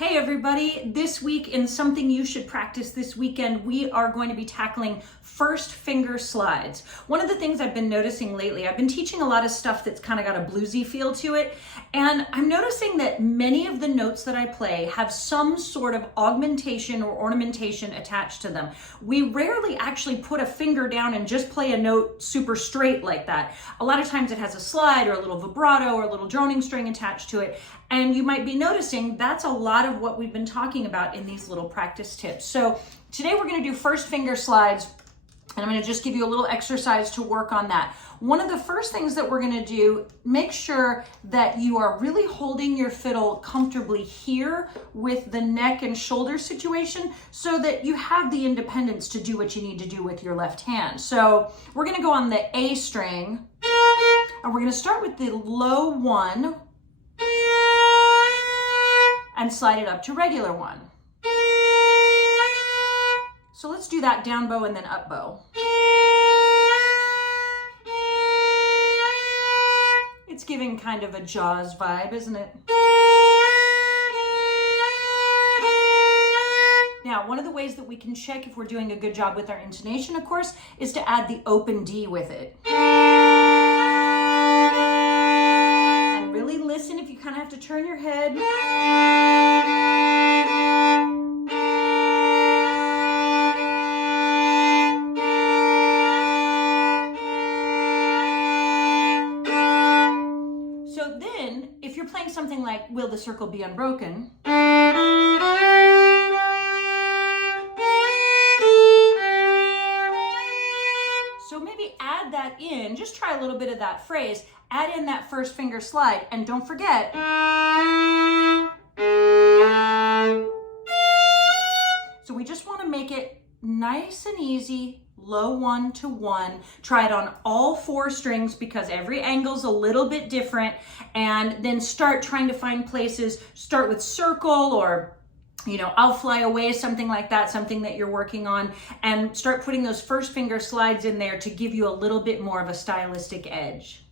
Hey everybody, this week in something you should practice this weekend, we are going to be tackling first finger slides. One of the things I've been noticing lately, I've been teaching a lot of stuff that's kind of got a bluesy feel to it, and I'm noticing that many of the notes that I play have some sort of augmentation or ornamentation attached to them. We rarely actually put a finger down and just play a note super straight like that. A lot of times it has a slide or a little vibrato or a little droning string attached to it, and you might be noticing that's a lot of what we've been talking about in these little practice tips. So today we're going to do first finger slides, and I'm going to just give you a little exercise to work on that. One of the first things that we're going to do, make sure that you are really holding your fiddle comfortably here with the neck and shoulder situation so that you have the independence to do what you need to do with your left hand. So we're going to go on the A string, and we're going to start with the low one and slide it up to regular one. So let's do that down bow and then up bow. It's giving kind of a Jaws vibe, isn't it? Now, one of the ways that we can check if we're doing a good job with our intonation, of course, is to add the open D with it. And really listen if you kind of have to turn your head. So then, if you're playing something like Will the Circle Be Unbroken, so maybe add that in, just try a little bit of that phrase, add in that first finger slide, and don't forget, so we just want to make it nice and easy, low 1 to 1. Try it on all 4 strings because every angle's a little bit different, and then start trying to find places, start with circle or I'll Fly Away, something like that, something that you're working on, and start putting those first finger slides in there to give you a little bit more of a stylistic edge.